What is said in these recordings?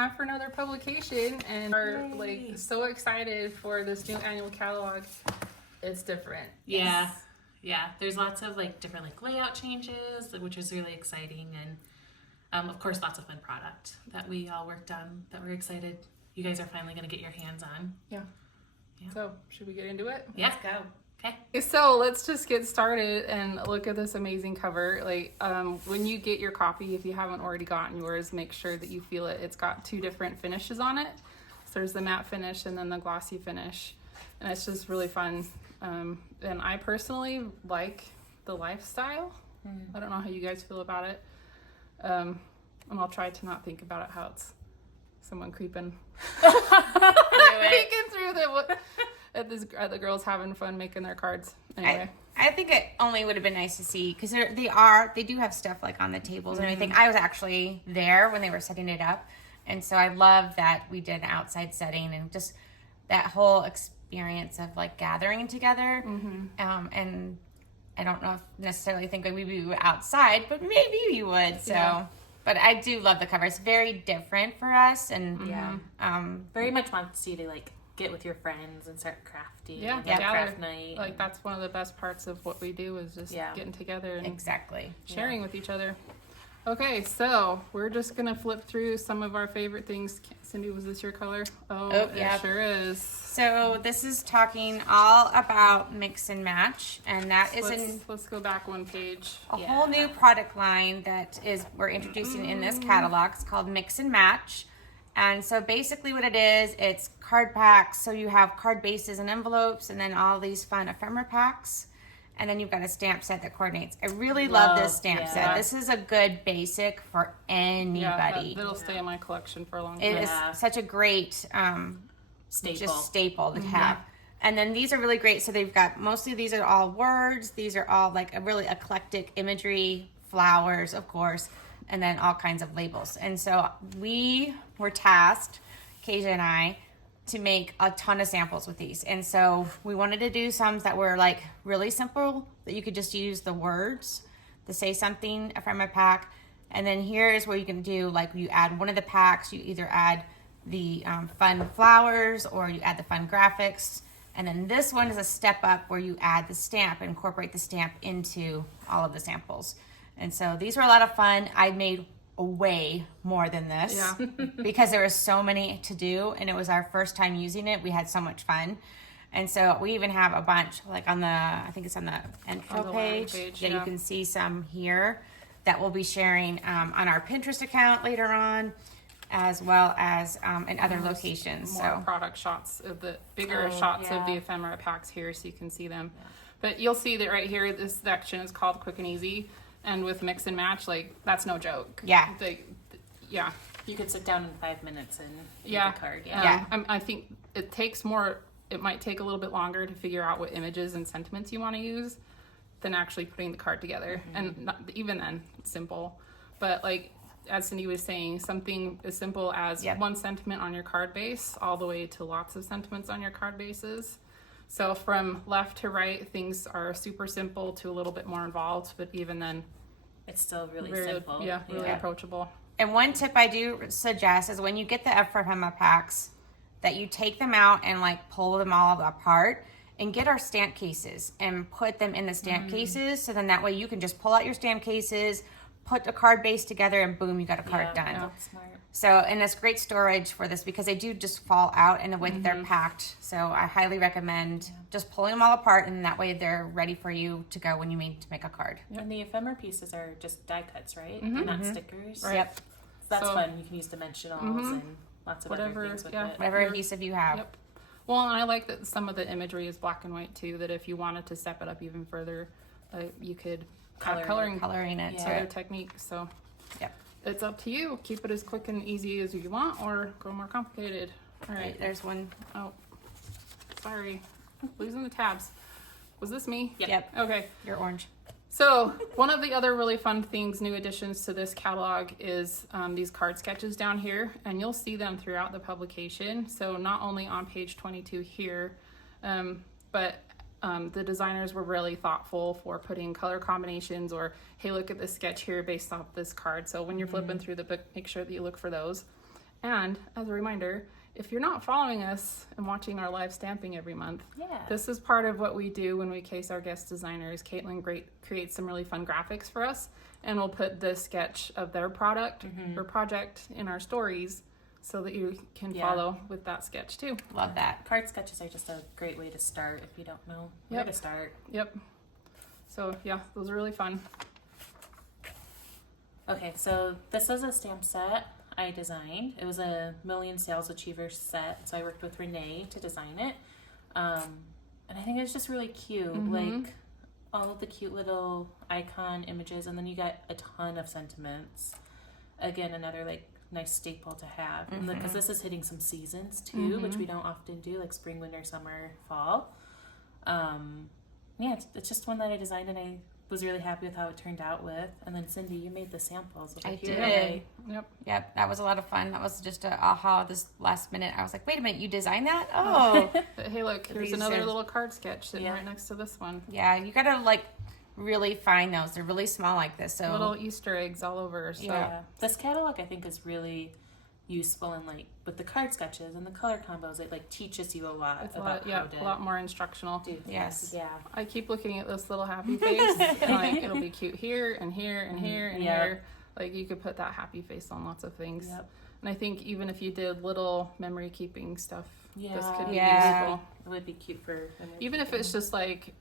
time for another publication, and we're like so excited for this new annual catalog. It's different. Yeah. Yeah. There's lots of like different like layout changes, which is really exciting, and of course lots of fun product that we all worked on that we're excited you guys are finally going to get your hands on. Yeah. So should we get into it? Yeah. Let's go. Okay. So let's just get started and look at this amazing cover. Like when you get your copy, if you haven't already gotten yours, make sure that you feel it. It's got two different finishes on it. So there's the matte finish and then the glossy finish. And it's just really fun. And I personally like the lifestyle. I don't know how you guys feel about it. And I'll try to not think about it how it's someone creeping peeking through the girls having fun making their cards. Anyway, I think it only would have been nice to see because they do have stuff like on the tables and everything. I was actually there when they were setting it up, and so I love that we did an outside setting and just that whole experience of like gathering together. And I don't know if necessarily think we'd be outside, but maybe you would. So. Yeah. But I do love the cover. It's very different for us, and very much wants you to like get with your friends and start crafting. Yeah, craft night. Like that's one of the best parts of what we do is just getting together and sharing with each other. Okay, so we're just gonna flip through some of our favorite things. Cindy, was this your color? Oh yeah, it sure is. So this is talking all about mix and match, and that is let's go back one page. A whole new product line that we're introducing in this catalog. It's called Mix and Match. And so basically what it is, it's card packs. So you have card bases and envelopes, and then all these fun ephemera packs. And then you've got a stamp set that coordinates. I really love this stamp set. This is a good basic for anybody. It'll stay in my collection for a long time. It is such a great staple to have. And then these are really great. So they've got, mostly these are all words. These are all like a really eclectic imagery, flowers, of course, and then all kinds of labels. And so we were tasked, Kasia and I, to make a ton of samples with these. And so we wanted to do some that were like really simple, that you could just use the words to say something from a pack. And then here is where you can do, like you add one of the packs, you either add the fun flowers or you add the fun graphics. And then this one is a step up where you add the stamp and incorporate the stamp into all of the samples. And so these were a lot of fun. I made way more than this because there was so many to do, and it was our first time using it. We had so much fun. And so we even have a bunch like on the, I think it's on the intro page. You can see some here that we'll be sharing on our Pinterest account later on, as well as in other locations. More product shots of the bigger shots of the ephemera packs here, so you can see them. But you'll see that right here, this section is called Quick and Easy. And with mix and match, like, that's no joke. Yeah. You could sit down in 5 minutes and make a card. I think it might take a little bit longer to figure out what images and sentiments you want to use than actually putting the card together. And even then, it's simple. But like, as Cindy was saying, something as simple as one sentiment on your card base all the way to lots of sentiments on your card bases. So from left to right, things are super simple to a little bit more involved, but even then, it's still really simple. Yeah, really approachable. And one tip I do suggest is when you get the ephemera packs, that you take them out and like pull them all apart and get our stamp cases and put them in the stamp cases. So then that way you can just pull out your stamp cases, put a card base together, and boom, you got a card done. Yeah, smart. So, and it's great storage for this because they do just fall out in the way that they're packed. So I highly recommend just pulling them all apart, and that way they're ready for you to go when you need to make a card. And the ephemera pieces are just die cuts, right? They're not stickers. Right. Yep. So that's fun. You can use dimensionals and lots of other things with it. Whatever adhesive you have. Yep. Well, and I like that some of the imagery is black and white too, that if you wanted to step it up even further, you could coloring it. Other techniques. So it's up to you. Keep it as quick and easy as you want, or go more complicated. All right, there's one. Oh, sorry, losing the tabs. Was this me? Yep. Okay. You're orange. So one of the other really fun things, new additions to this catalog, is these card sketches down here, and you'll see them throughout the publication. So not only on page 22 here, but the designers were really thoughtful for putting color combinations, or hey, look at this sketch here based off this card. So when you're flipping through the book, make sure that you look for those. And as a reminder, if you're not following us and watching our live stamping every month, this is part of what we do when we case our guest designers. Caitlin creates some really fun graphics for us, and we'll put the sketch of their product or project in our stories so that you can follow with that sketch too. Love that. Card sketches are just a great way to start if you don't know where to start. Yep. So yeah, those are really fun. Okay, so this is a stamp set I designed. It was a Million Sales Achievers set, so I worked with Renee to design it. And I think it's just really cute, like all of the cute little icon images, and then you got a ton of sentiments. Again, another like nice staple to have, because this is hitting some seasons too, which we don't often do, like spring, winter, summer, fall. Yeah, it's just one that I designed, and I was really happy with how it turned out with. And then Cindy, you made the samples. I did. Yep, that was a lot of fun. That was just a aha this last minute. I was like, wait a minute, you designed that? Oh. But hey, look, here's another little card sketch sitting right next to this one. Yeah, you gotta like really find those. They're really small like this. So little Easter eggs all over. So. Yeah, this catalog I think is really useful, and like with the card sketches and the color combos, it like teaches you a lot about a lot more instructional. Do things. Yes. Yeah. I keep looking at this little happy face, and like it'll be cute here and here and here and here. Like you could put that happy face on lots of things. Yep. And I think even if you did little memory keeping stuff, this could be useful. It would be cute for even if it's just like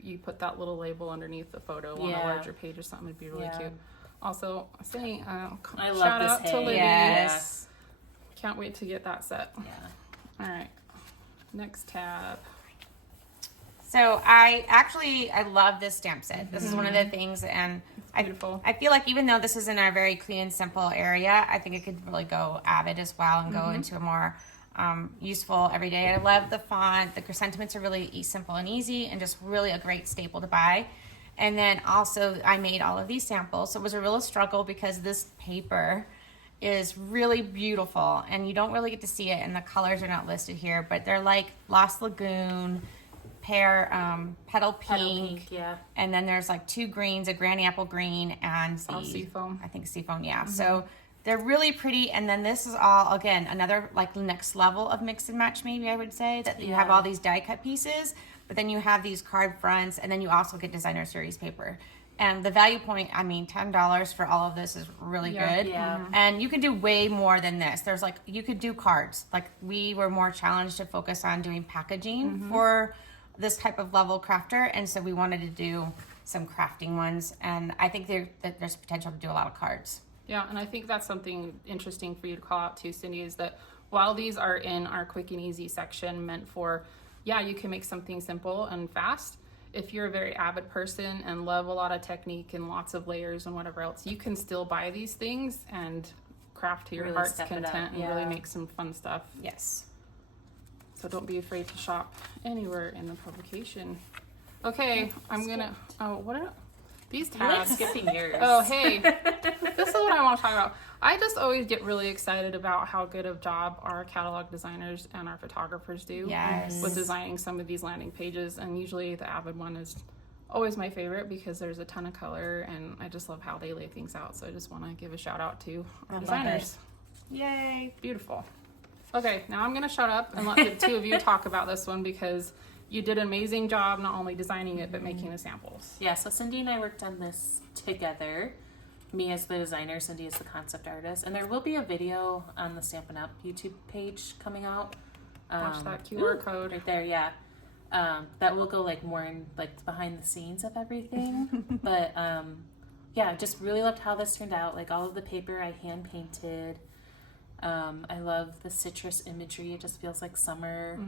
you put that little label underneath the photo on a larger page or something. It'd be really cute. Also, saying I love shout this out to Libby. Yes. Can't wait to get that set. Yeah. All right. Next tab. So I love this stamp set. This is one of the things, and beautiful. I feel like even though this is in our very clean and simple area, I think it could really go avid as well and go into a more useful everyday. I love the font. The sentiments are really simple and easy, and just really a great staple to buy. And then also I made all of these samples, so it was a real struggle because this paper is really beautiful, and you don't really get to see it, and the colors are not listed here, but they're like Lost Lagoon, petal pink, and then there's like two greens, a granny apple green, and seafoam. I think seafoam, So they're really pretty, and then this is all, again, another like next level of mix and match, maybe I would say, that you have all these die cut pieces, but then you have these card fronts, and then you also get designer series paper. And the value point, I mean, $10 for all of this is really good. Yeah. And you can do way more than this. There's like, you could do cards. Like we were more challenged to focus on doing packaging for this type of level crafter. And so we wanted to do some crafting ones. And I think there's potential to do a lot of cards. Yeah, and I think that's something interesting for you to call out too, Cindy, is that while these are in our quick and easy section meant for, you can make something simple and fast. If you're a very avid person and love a lot of technique and lots of layers and whatever else, you can still buy these things and craft to your really heart's content and really make some fun stuff. Yes. So don't be afraid to shop anywhere in the publication. Okay, I'm gonna, these tabs? You're like skipping yours. Oh, hey, this is what I want to talk about. I just always get really excited about how good of job our catalog designers and our photographers do with designing some of these landing pages. And usually the Avid one is always my favorite because there's a ton of color, and I just love how they lay things out. So I just want to give a shout out to our designers. Yay. Beautiful. Okay, now I'm going to shut up and let the two of you talk about this one because you did an amazing job not only designing it but making the samples. Yeah, so Cindy and I worked on this together. Me as the designer, Cindy as the concept artist. And there will be a video on the Stampin' Up YouTube page coming out. Watch that QR code. Right there, yeah. That will go like more in like behind the scenes of everything. But just really loved how this turned out. Like all of the paper I hand painted. I love the citrus imagery. It just feels like summer.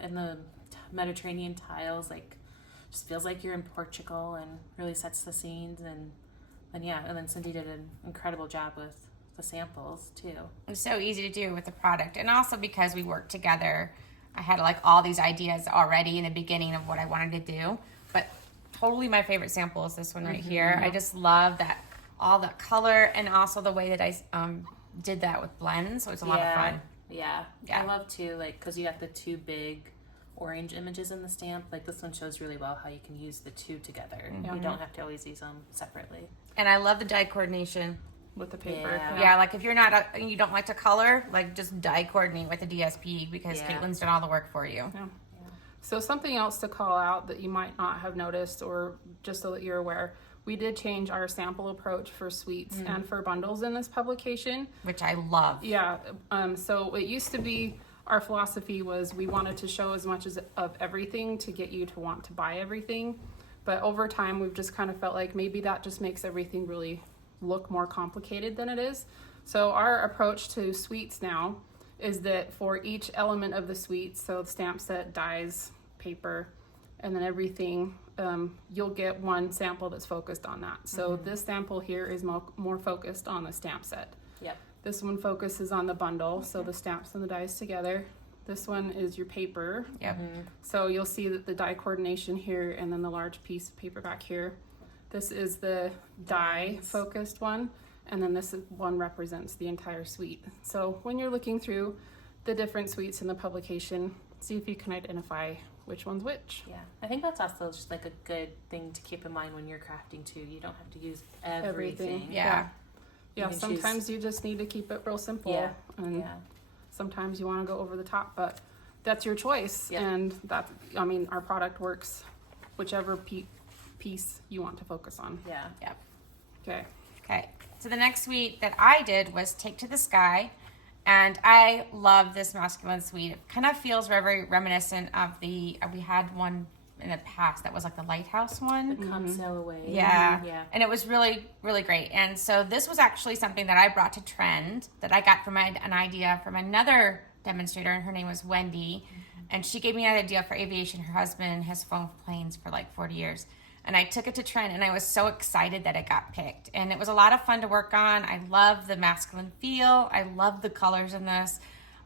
And the Mediterranean tiles, like just feels like you're in Portugal and really sets the scenes. And then Cindy did an incredible job with the samples too. It's so easy to do with the product, and also because we worked together, I had like all these ideas already in the beginning of what I wanted to do. But totally my favorite sample is this one right here. I just love that, all the color, and also the way that I did that with blends, so it's a lot of fun. Yeah, I love too, like, because you got the two big orange images in the stamp. Like this one shows really well how you can use the two together. You don't have to always use them separately. And I love the die coordination. with the paper. Yeah, like if you're not, you don't like to color, like just die coordinate with a DSP because Caitlin's done all the work for you. Yeah. So something else to call out that you might not have noticed, or just so that you're aware, we did change our sample approach for suites and for bundles in this publication. Which I love. Yeah, so it used to be, our philosophy was we wanted to show as much of everything to get you to want to buy everything. But over time, we've just kind of felt like maybe that just makes everything really look more complicated than it is. So our approach to suites now is that for each element of the suite, so the stamp set, dies, paper, and then everything, you'll get one sample that's focused on that. So this sample here is more focused on the stamp set. Yep. This one focuses on the bundle, so the stamps and the dies together. This one is your paper. Yep. So you'll see that the die coordination here, and then the large piece of paper back here. This is the die focused one, and then this one represents the entire suite. So when you're looking through the different suites in the publication, see if you can identify which one's which. Yeah, I think that's also just like a good thing to keep in mind when you're crafting too. You don't have to use everything. Yeah. Yeah, can sometimes you just need to keep it real simple. Yeah. And sometimes you want to go over the top, but that's your choice. Yep. And that, I mean, our product works whichever piece you want to focus on. Yeah. Yep. Okay. Okay. So the next suite that I did was Take to the Sky. And I love this masculine suite. It kind of feels very reminiscent of we had one in the past that was like the lighthouse one. Come sail away. Yeah. Yeah. And it was really, really great. And so this was actually something that I brought to trend that I got from an idea from another demonstrator, and her name was Wendy. And she gave me an idea for aviation. Her husband has flown planes for like 40 years. And I took it to trend, and I was so excited that it got picked. And it was a lot of fun to work on. I love the masculine feel. I love the colors in this.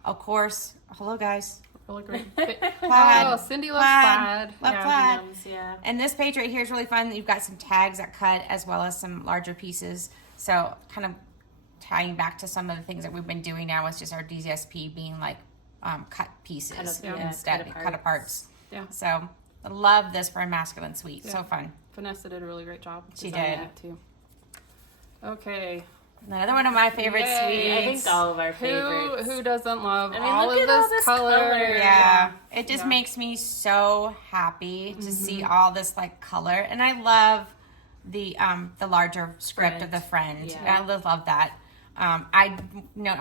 Of course, hello guys. Really great. Plaid. Oh, Cindy loves plaid. Love Yeah. plaid. Yeah. And this page right here is really fun. You've got some tags that cut as well as some larger pieces. So kind of tying back to some of the things that we've been doing now is just our DSP being like cut pieces Kind of, instead cut aparts. Yeah. So I love this for a masculine suite. Yeah. So fun. Vanessa did a really great job. She designing did. it too. Okay. Another one of my favorite Yay. I think suites. all of our favorites. Who doesn't love I mean, all look of at all this this color? color. Yeah, it just Yeah. makes me so happy to see all this like color, and I love the larger script of the friend. Yeah. I love that. I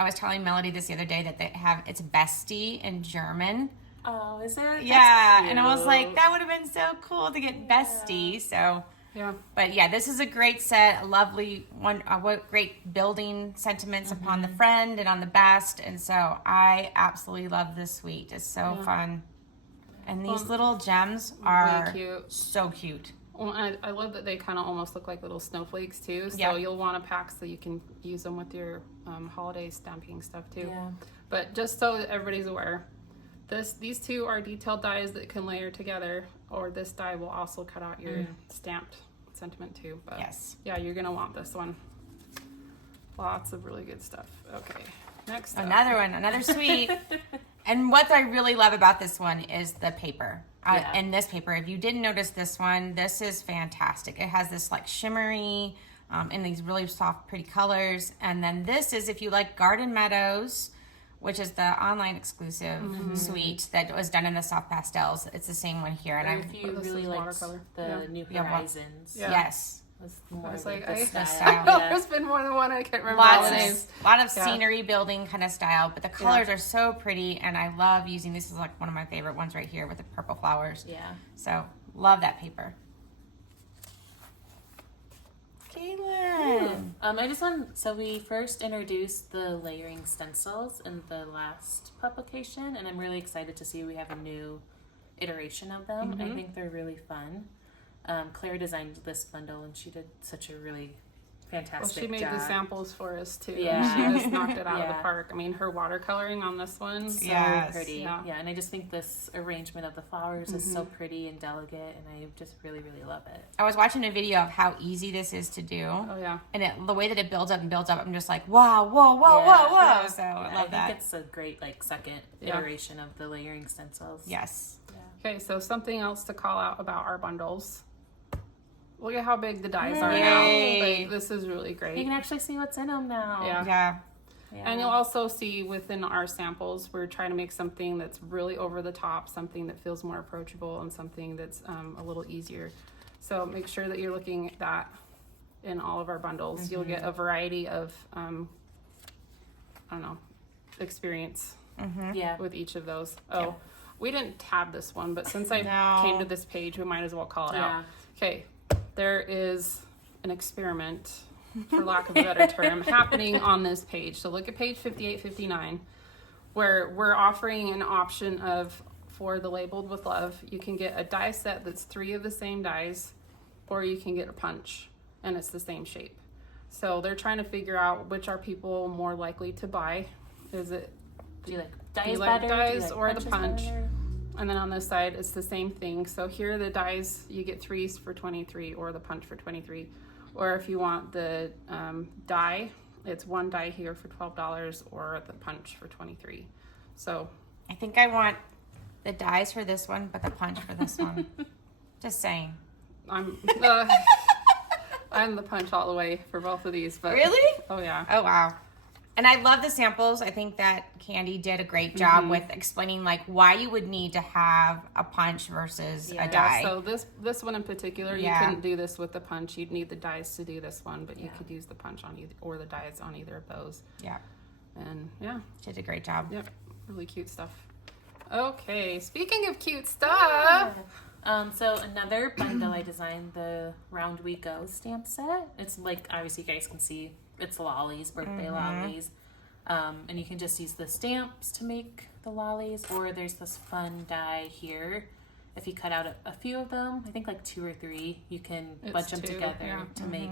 was telling Melody this the other day that they have it's bestie in German. Oh, is it? Yeah, That's and I was cute. like, that would have been so cool to get bestie. So. Yeah. But yeah, this is a great set, a lovely one, great building sentiments upon the friend and on the best. And so I absolutely love this suite. It's so fun. And these little gems are cute. so cute. Well, I love that they kind of almost look like little snowflakes too. So Yeah. you'll want a pack so you can use them with your holiday stamping stuff too. Yeah. But just so that everybody's aware, these two are detailed dies that can layer together, or this die will also cut out your stamped sentiment too. But Yes. yeah, you're gonna want this one. Lots of really good stuff. Okay, next up. Another one, another suite. And what I really love about this one is the paper. Yeah. And this paper, if you didn't notice this one, this is fantastic. It has this like shimmery in these really soft, pretty colors. And then this is if you like Garden Meadows, which is the online exclusive suite that was done in the soft pastels. It's the same one here. And Or I'm if you this really is liked watercolor. the Yeah. New Yeah, Horizons, Yeah. yes. was more I was like like, the style. style. I've Yeah. always been one of the one I can't remember all the names. Lot of Yeah. scenery building kind of style, but the colors are so pretty, and I love using this is like one of my favorite ones right here with the purple flowers. Yeah. So love that paper. Caitlin. I just want, so we first introduced the layering stencils in the last publication, and I'm really excited to see we have a new iteration of them. I think they're really fun. Claire designed this bundle, and she did such a really Well, fantastic she made job. the samples for us too. Yeah. She just knocked it out of the Yeah. park. I mean, her watercoloring on this one. So Yes. pretty. Yeah. Yeah, and I just think this arrangement of the flowers is so pretty and delicate, and I just really, really love it. I was watching a video of how easy this is to do, Oh yeah. and the way that it builds up and builds up, I'm just like, wow, whoa, Yeah. whoa, whoa. Yeah. So I I love that. think it's a great second Yeah. iteration of the layering stencils. Yes. Okay, so something else to call out about our bundles. look at how big the dies are Yay. now. Like, this is really You great. can actually see what's in them now. Yeah. Yeah. And you'll also see within our samples, we're trying to make something that's really over the top, something that feels more approachable, and something that's a little easier. So make sure that you're looking at that in all of our bundles. You'll get a variety of, I don't know, experience Yeah. with each of those. Oh, Yeah. we didn't tab this one, but since I No. came to this page, we might as well call it Yeah. out. Okay, there is an experiment, for lack of a better term, happening on this page. So look at page 58, 59, where we're offering an option of, for the Labeled with Love, you can get a die set that's 3 of the same dies, or you can get a punch, and it's the same shape. So they're trying to figure out which are people more likely to buy. Is it, Do you like dies you like better? Do you dies like or the punches punch? better? and then on this side it's the same thing. So here are the dies, you get 3s for 23 or the punch for 23. Or if you want the die, it's 1 die here for $12 or the punch for 23. So I think I want the dies for this one, but the punch for this one. Just saying. I'm I'm the punch all the way for both of these. But Really? Oh yeah. Oh, wow. And I love the samples. I think that Candy did a great job with explaining like why you would need to have a punch versus a die. Yeah, so this one in particular, Yeah. you couldn't do this with the punch. You'd need the dies to do this one, but you could use the punch on either, or the dies on either of those. Yeah, And yeah, she did a great job. yep, really cute stuff. Okay, speaking of cute stuff, So another bundle I designed, the Round We Go stamp set. It's like, obviously you guys can see, it's lollies, birthday lollies. And you can just use the stamps to make the lollies, or there's this fun die here. If you cut out a few of them, I think like 2 or 3, you can It's bunch them 2, together yeah. to make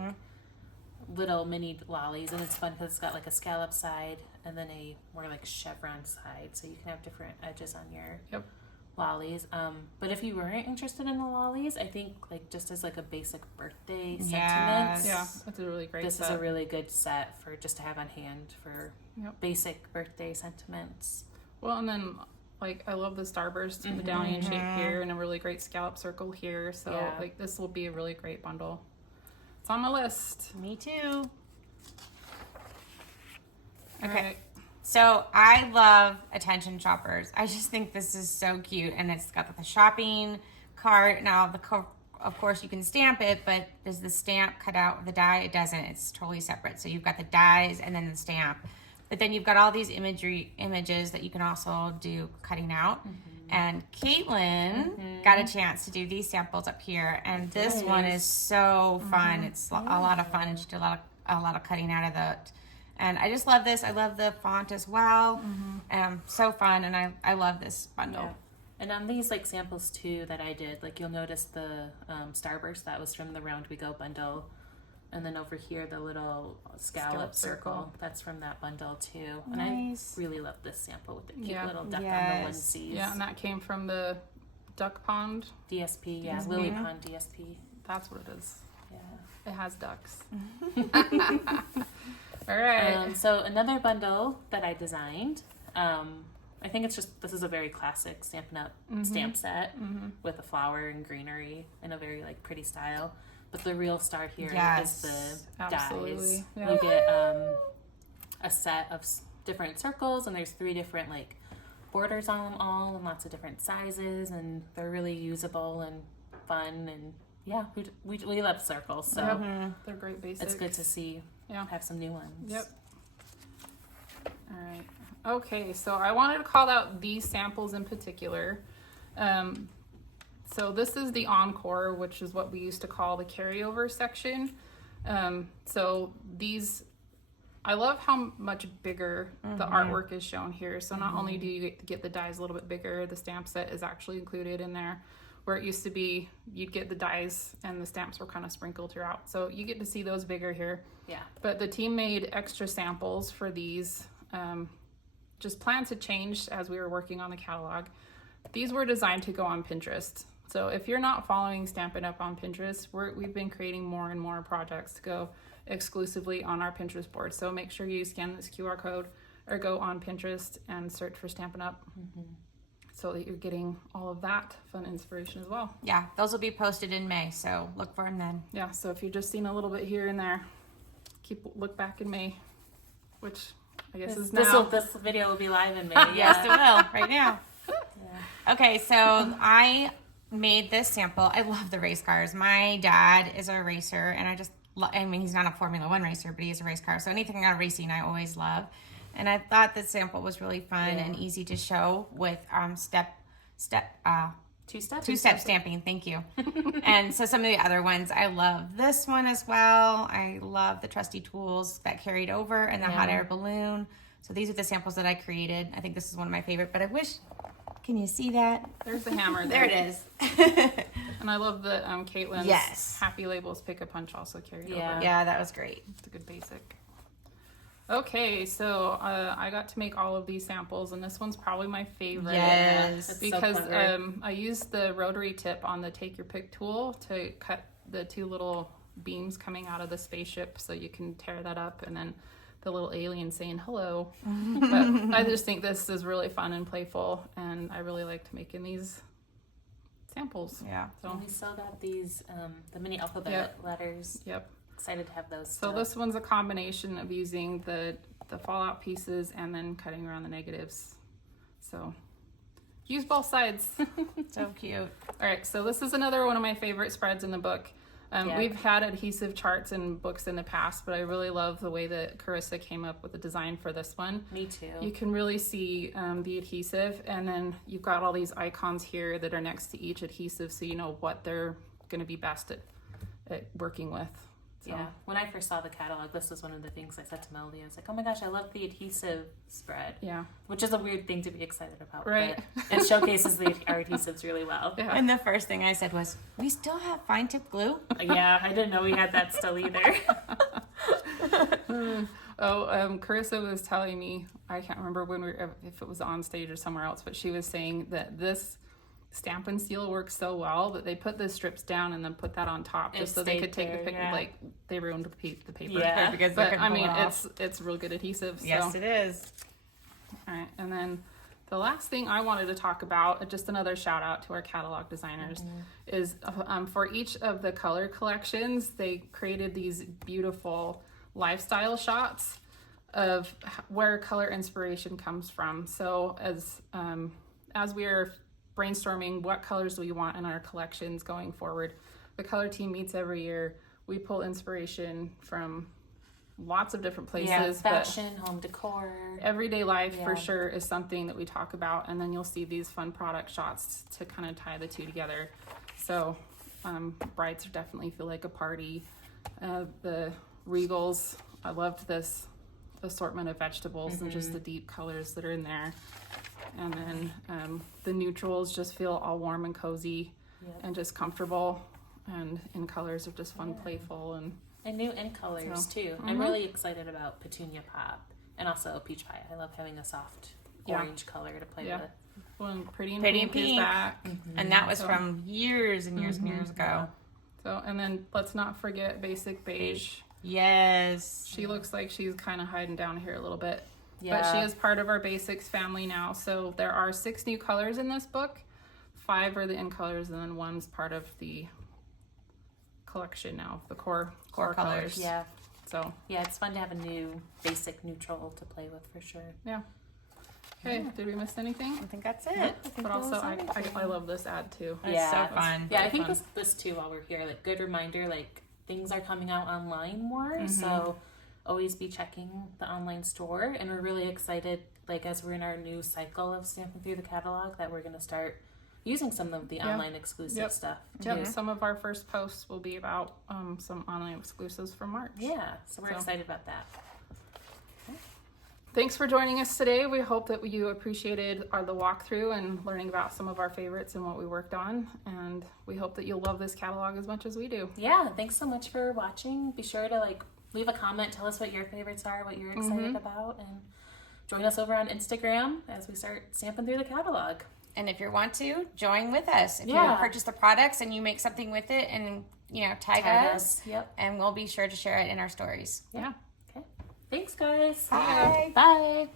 little mini lollies. And it's fun because it's got like a scallop side and then a more like chevron side, so you can have different edges on your Yep. lollies. But if you weren't interested in the lollies, I think like just as like a basic birthday Yes. sentiment, yeah, that's a really great this set. is a really good set for just to have on hand for Yep. basic birthday sentiments. Well, and then like I love the starburst medallion shape here, and a really great scallop circle here. So Yeah. like this will be a really great bundle. It's on my list. Me too. All Okay. right. So I love attention shoppers. I just think this is so cute, and it's got the shopping cart. Now of course you can stamp it, but does the stamp cut out the die? It doesn't. It's totally separate. So you've got the dies and then the stamp, but then you've got all these images that you can also do cutting out. And Caitlin got a chance to do these samples up here, and this one is so fun. It's a lot of fun, and she did a lot of cutting out of that. And I just love this. I love the font as well. So fun, and I love this bundle. Yeah. And on these like samples too that I did, like you'll notice the starburst that was from the Round We Go bundle, and then over here the little scallop circle that's from that bundle too. And Nice. I really love this sample with the cute Yeah. little duck on Yes. the onesies. Yeah, and that came from the duck pond. DSP, yeah, Lily Pond DSP. That's what it is. Yeah. It has ducks. All right. So another bundle that I designed, I think it's just, this is a very classic Stampin' Up stamp set with a flower and greenery in a very like pretty style. But the real star here is Yes. the Absolutely, dies. yeah. You get a set of different circles, and there's 3 different like borders on them all, and lots of different sizes, and they're really usable and fun. And yeah, we love circles, so Yep. They're great basics. it's good to see. Yeah. Have some new ones. Yep. All right. Okay, so I wanted to call out these samples in particular. So this is the Encore, which is what we used to call the carryover section. So these, I love how much bigger the artwork is shown here. So not only do you get the dies a little bit bigger, the stamp set is actually included in there. Where it used to be, you'd get the dies and the stamps were kind of sprinkled throughout. So you get to see those bigger here. Yeah. But the team made extra samples for these. Just plans had changed as we were working on the catalog. These were designed to go on Pinterest. So if you're not following Stampin' Up on Pinterest, we've been creating more and more projects to go exclusively on our Pinterest board. So make sure you scan this QR code or go on Pinterest and search for Stampin' Up. so that you're getting all of that fun inspiration as well. Yeah, those will be posted in May, so look for them then. Yeah, so if you're just seeing a little bit here and there, look back in May, which I guess is now. This video will be live in May. Yes, it will, right now. Okay, so I made this sample. I love the race cars. My dad is a racer, and I mean, he's not a Formula One racer, but he is a race car. So anything on racing, I always love. And I thought this sample was really fun and easy to show with two-step stamping. Thank you. And so some of the other ones, I love this one as well. I love the trusty tools that carried over and the hot air balloon. So these are the samples that I created. I think this is one of my favorite, but I wish, can you see that? There's the hammer There there. it is. And I love that Caitlin's Happy Labels Pick a Punch also carried over. Yeah, that was great. It's a good basic. Okay, so I got to make all of these samples, and this one's probably my favorite. Yes. Because I used the rotary tip on the Take Your Pick tool to cut the two little beams coming out of the spaceship, so you can tear that up, and then the little alien saying hello. But I just think this is really fun and playful, and I really liked making these samples. Yeah. So We still got these, the mini alphabet letters. Yep. Excited to have those. So this one's a combination of using the fallout pieces and then cutting around the negatives. So use both sides. So cute. All right, so this is another one of my favorite spreads in the book. We've had adhesive charts in books in the past, but I really love the way that Carissa came up with the design for this one. Me too. You can really see the adhesive, and then you've got all these icons here that are next to each adhesive, so you know what they're going to be best at working with. So. Yeah, when I first saw the catalog, this was one of the things I said to Melody. I was like, oh my gosh, I love the adhesive spread. Yeah. Which is a weird thing to be excited about. Right. But it showcases our adhesives really well. Yeah. And the first thing I said was, we still have fine tip glue? Yeah, I didn't know we had that still either. Carissa was telling me, I can't remember if it was on stage or somewhere else, but she was saying that this Stampin' Seal works so well that they put the strips down and then put that on top just so they could take the picture. yeah. Like they ruined the paper. Yeah. Because But I mean, it's real good adhesive. Yes, So. it is. All right, and then the last thing I wanted to talk about, just another shout out to our catalog designers, is for each of the color collections, they created these beautiful lifestyle shots of where color inspiration comes from. So as we are brainstorming what colors we want in our collections going forward, the color team meets every year. We pull inspiration from lots of different places. Yeah, fashion, home decor. Everyday life for sure is something that we talk about, and then you'll see these fun product shots to kind of tie the two together. So brides definitely feel like a party. The Regals, I loved this assortment of vegetables and just the deep colors that are in there. And then the neutrals just feel all warm and cozy and just comfortable, and in colors are just fun, playful, And new in colors too. I'm really excited about Petunia Pop and also Peach Pie. I love having a soft orange color to play with. Well, Pretty and Pretty and Pink is Pink. back. And that was from years and years and years ago. So, and then let's not forget Basic Beige. Yes. She looks like she's kind of hiding down here a little bit. Yeah. But she is part of our Basics family now. So there are 6 new colors in this book. 5 are the in colors, and then 1's part of the collection now, the core colors. Yeah. So Yeah, it's fun to have a new basic neutral to play with for sure. yeah. Okay, did we miss anything? I think that's it. But also, I love this ad too. It's so fun. Yeah, I think fun. this too, while we're here, like good reminder, like things are coming out online more. So always be checking the online store. And we're really excited, like as we're in our new cycle of stamping through the catalog, that we're going to start using some of the online exclusive stuff. Yep, some of our first posts will be about some online exclusives from March. Yeah, so we're excited about that. Thanks for joining us today. We hope that you appreciated the walkthrough and learning about some of our favorites and what we worked on. And we hope that you'll love this catalog as much as we do. Yeah, thanks so much for watching. Be sure to leave a comment, tell us what your favorites are, what you're excited about, and join us over on Instagram as we start stamping through the catalog. And if you want to, join with us. If you purchase the products and you make something with it and, tag us. Yep. And we'll be sure to share it in our stories. Yeah. Okay. Thanks, guys. Bye. Bye.